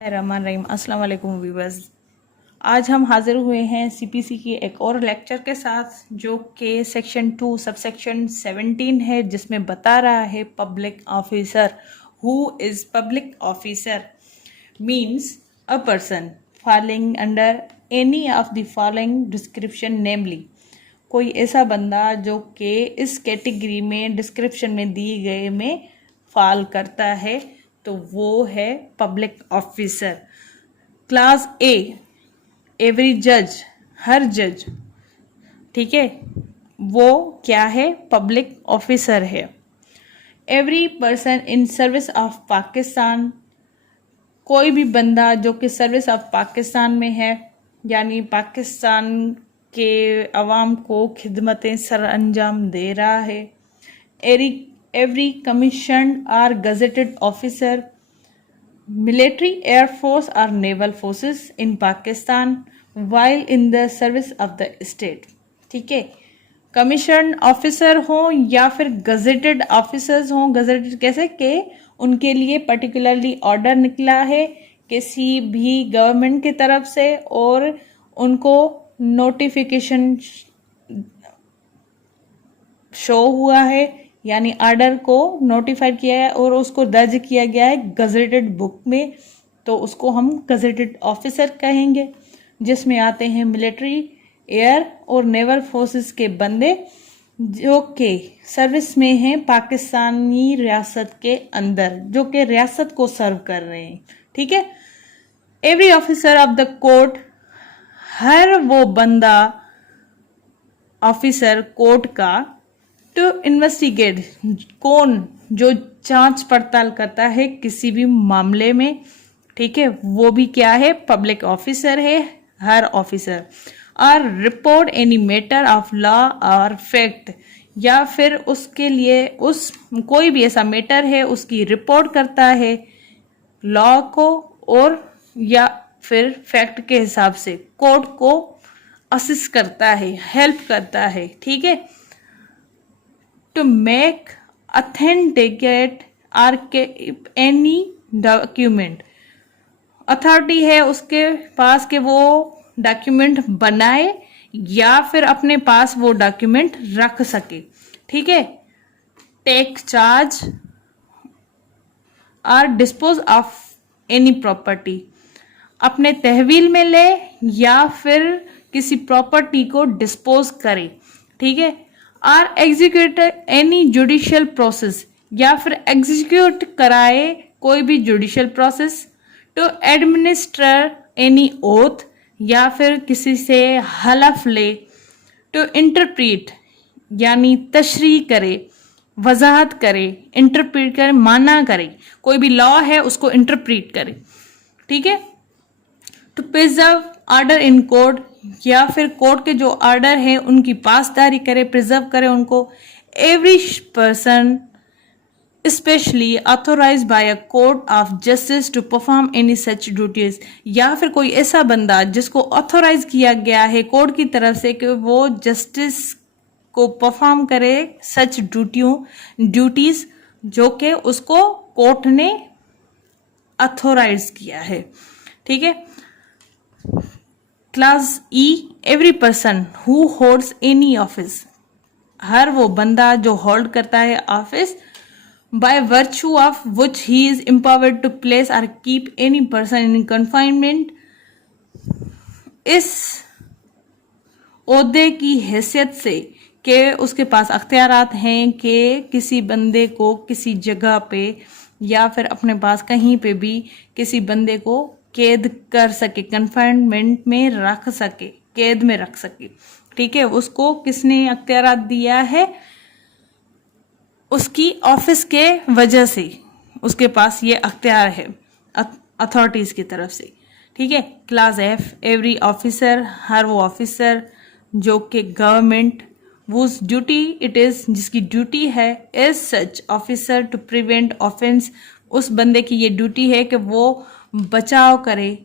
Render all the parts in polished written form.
रहमान रहीम। अस्सलाम वालेकुम व्यूअर्स। आज हम हाजिर हुए हैं सीपीसी की एक और लेक्चर के साथ जो कि सेक्शन 2 सबसेक्शन 17 है, जिसमें बता रहा है public officer. Who is public officer means a person falling under any of the following description, namely कोई ऐसा बंदा जो कि इस कैटेगरी में डिस्क्रिप्शन में दी गए में फॉल करता है, तो वो है पब्लिक ऑफिसर। क्लास ए, एवरी जज, हर जज, ठीक है, वो क्या है? पब्लिक ऑफिसर है। Every person in service of Pakistan, कोई भी बंदा जो कि सर्विस ऑफ पाकिस्तान में है, यानी पाकिस्तान के अवाम को खिदमतें सर अंजाम दे रहा है। Every commission or gazetted officer, military, air force और naval forces in Pakistan while in the service of the state. ठीक है, कमीशन ऑफिसर हो या फिर गजेटेड ऑफिसर्स हों। गजेटेड कैसे कि उनके लिए पर्टिकुलरली ऑर्डर निकला है किसी भी गवर्नमेंट की तरफ से और उनको नोटिफिकेशन शो हुआ है, यानी ऑर्डर को नोटिफाइड किया है और उसको दर्ज किया गया है गजेटेड बुक में, तो उसको हम गजेटेड ऑफिसर कहेंगे, जिसमें आते हैं मिलिट्री, एयर और नेवल फोर्सेस के बंदे जो कि सर्विस में हैं पाकिस्तानी रियासत के अंदर, जो कि रियासत को सर्व कर रहे हैं। ठीक है, every officer of the court, हर वो बंदा ऑफिसर कोर्ट का, टू इन्वेस्टिगेट, कौन? जो जांच पड़ताल करता है किसी भी मामले में, ठीक है, वो भी क्या है? पब्लिक ऑफिसर है, हर ऑफिसर। और report any matter of law और फैक्ट, या फिर उसके लिए उस कोई भी ऐसा मैटर है उसकी रिपोर्ट करता है लॉ को और या फिर फैक्ट के हिसाब से कोर्ट को असिस्ट करता है, हेल्प करता है। ठीक है, to make authenticate or any document, authority है उसके पास कि वो डॉक्यूमेंट बनाए या फिर अपने पास वो डॉक्यूमेंट रख सके। ठीक है, टेक चार्ज और डिस्पोज ऑफ एनी प्रॉपर्टी, अपने तहवील में ले या फिर किसी प्रॉपर्टी को डिस्पोज करे। ठीक है, or execute any judicial process, या फिर एग्जीक्यूट कराए कोई भी judicial process. To administer any oath, या फिर किसी से हलफ ले। टू इंटरप्रीट, यानी तशरीह करे, वजाहत करे, इंटरप्रीट करे, माना करे, कोई भी लॉ है उसको इंटरप्रीट करे। ठीक है, to preserve order in court, या फिर कोर्ट के जो ऑर्डर है उनकी पासदारी करे, प्रिजर्व करे उनको। Every person specially authorise by a court of justice to perform any such duties, या फिर कोई ऐसा बंदा जिसको ऑथोराइज किया गया है कोर्ट की तरफ से कि वो जस्टिस को परफॉर्म करे सच ड्यूटीज जो कि उसको कोर्ट ने ऑथोराइज किया है। ठीक है, class E, every person who holds any office, हर वो बंदा जो होल्ड करता है office, by virtue of which he is empowered to place और keep any person in confinement, इस ओहदे की हैसियत से कि उसके पास अख्तियारात हैं कि किसी बंदे को किसी जगह पे या फिर अपने पास कहीं पे भी किसी बंदे को कैद कर सके, कन्फाइनमेंट में रख सके, कैद में रख सके। ठीक है, उसको किसने अख्तियारात दिया है? उसकी ऑफिस के वजह से उसके पास ये अख्तियार है अथॉरिटीज की तरफ से। ठीक है, क्लास एफ, एवरी ऑफिसर, हर वो ऑफिसर जो कि government whose duty it is, जिसकी ड्यूटी है as such officer to prevent offence, उस बंदे की ये ड्यूटी है कि वो बचाव करे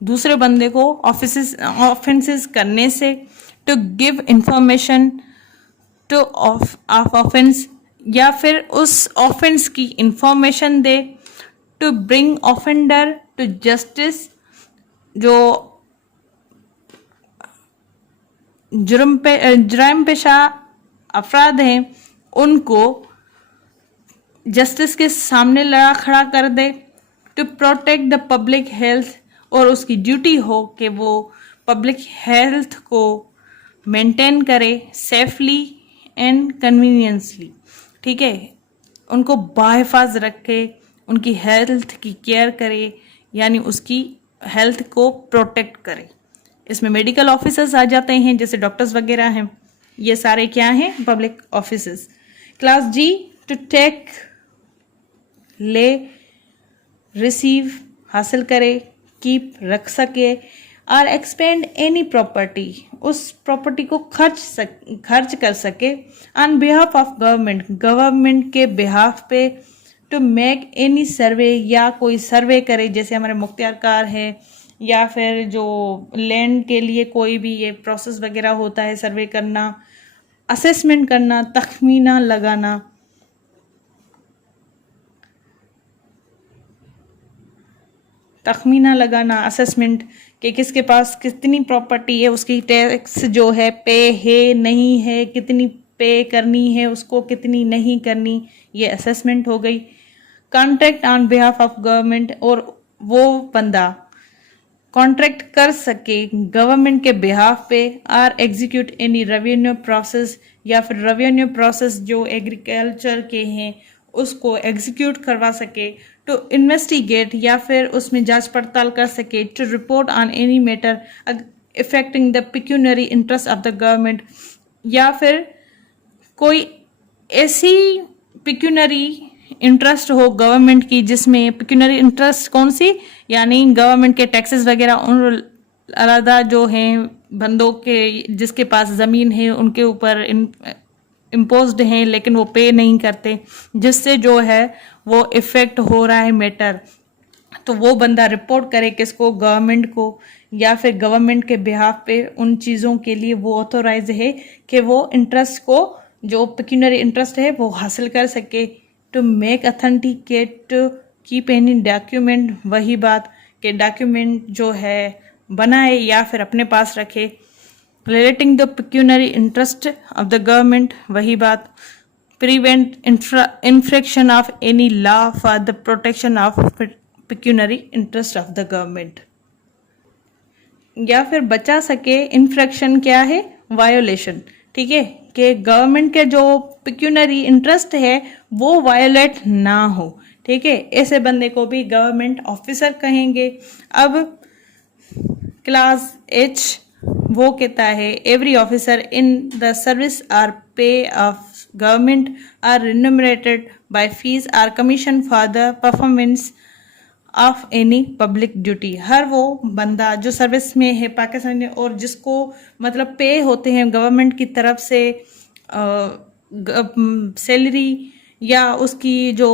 दूसरे बंदे को ऑफेंसेस करने से। To give information to of offence, या फिर उस ऑफेंस की इंफॉर्मेशन दे, to bring offender to justice, जो जुर्म पेशा अफराद हैं उनको जस्टिस के सामने लड़ा खड़ा कर दे, to protect the public health, और उसकी ड्यूटी हो कि वो पब्लिक हेल्थ को मेंटेन करे सेफली एंड कन्वीनियंसली, ठीक है, उनको बाहिफाज रखे, उनकी हेल्थ की केयर करे, यानी उसकी हेल्थ को प्रोटेक्ट करे। इसमें मेडिकल ऑफिसर्स आ जाते हैं, जैसे डॉक्टर्स वगैरह हैं, ये सारे क्या हैं, public officers. Class G, to take, ले, रिसीव, हासिल करे, कीप, रख सके, और एक्सपेंड एनी प्रॉपर्टी, उस प्रॉपर्टी को खर्च कर सके, on behalf of government, government के बिहाफ पे, टू मेक एनी सर्वे, या कोई सर्वे करे, जैसे हमारे मुख्तियारकार है, या फिर जो लैंड के लिए कोई भी ये प्रोसेस वगैरह होता है, सर्वे करना, असेसमेंट करना, तखमीना लगाना, असेसमेंट कि किसके पास कितनी प्रॉपर्टी है, उसकी टैक्स जो है पे है नहीं है, कितनी पे करनी है उसको, कितनी नहीं करनी, ये असेसमेंट हो गई। Contract on behalf of government, और वो बंदा कॉन्ट्रैक्ट कर सके गवर्नमेंट के बिहाफ पे, और एग्जीक्यूट एनी रेवेन्यू प्रोसेस, या फिर रेवेन्यू प्रोसेस जो एग्रीकल्चर के हैं उसको एग्जीक्यूट करवा सके, टू इन्वेस्टिगेट, या फिर उसमें जांच पड़ताल कर सके, to report on any matter affecting the pecuniary interest of the government, या फिर कोई ऐसी पिक्यूनरी इंटरेस्ट हो गवर्नमेंट की, जिसमें पिक्यूनरी इंटरेस्ट कौन सी, यानी गवर्नमेंट के टैक्सेस वगैरह उन अलहदा जो हैं बंदों के, जिसके पास ज़मीन है उनके ऊपर इम्पोज्ड हैं, लेकिन वो पे नहीं करते, जिससे जो है वो इफेक्ट हो रहा है मैटर, तो वो बंदा रिपोर्ट करे किसको, गवर्नमेंट को, या फिर गवर्नमेंट के बिहाफ पे उन चीज़ों के लिए वो ऑथोराइज है कि वो इंटरेस्ट को, जो पिक्यूनरी इंटरेस्ट है, वो हासिल कर सके। To make authenticate, keep any document, वही बात कि डॉक्यूमेंट जो है बनाए या फिर अपने पास रखे, relating the pecuniary interest of the government, वही बात, prevent infarction of any law for the protection of pecuniary interest of the government, या फिर बचा सके, इन्फ्रैक्शन क्या है, वायोलेशन, ठीक है, कि गवर्नमेंट के जो पिक्यूनरी इंटरेस्ट है वो वायोलेट ना हो, ठीक है, ऐसे बंदे को भी गवर्नमेंट ऑफिसर कहेंगे। अब क्लास एच वो कहता है, every officer in the service or pay of government or remunerated by fees or commission for the performance of any public duty. हर वो बंदा जो सर्विस में है पाकिस्तान में, और जिसको मतलब पे होते हैं गवर्नमेंट की तरफ से सैलरी, या उसकी जो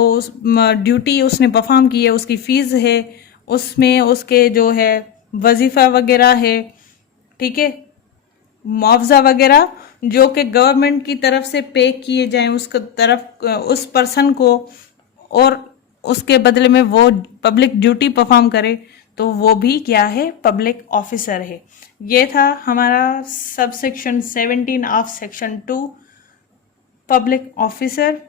ड्यूटी उसने परफॉर्म की है उसकी फीस है, उसमें उसके जो है वजीफा वगैरह है, ठीक है, मुआवजा वगैरह जो कि गवर्नमेंट की तरफ से पे किए जाएं उसके तरफ उस पर्सन को, और उसके बदले में वो पब्लिक ड्यूटी परफॉर्म करे, तो वो भी क्या है, पब्लिक ऑफिसर है। ये था हमारा sub section 17 of section 2 public officer.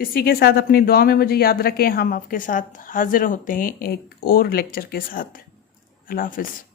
इसी के साथ अपनी दुआ में मुझे याद रखें, हम आपके साथ हाजिर होते हैं एक और लेक्चर के साथ। अल्लाह हाफिज़।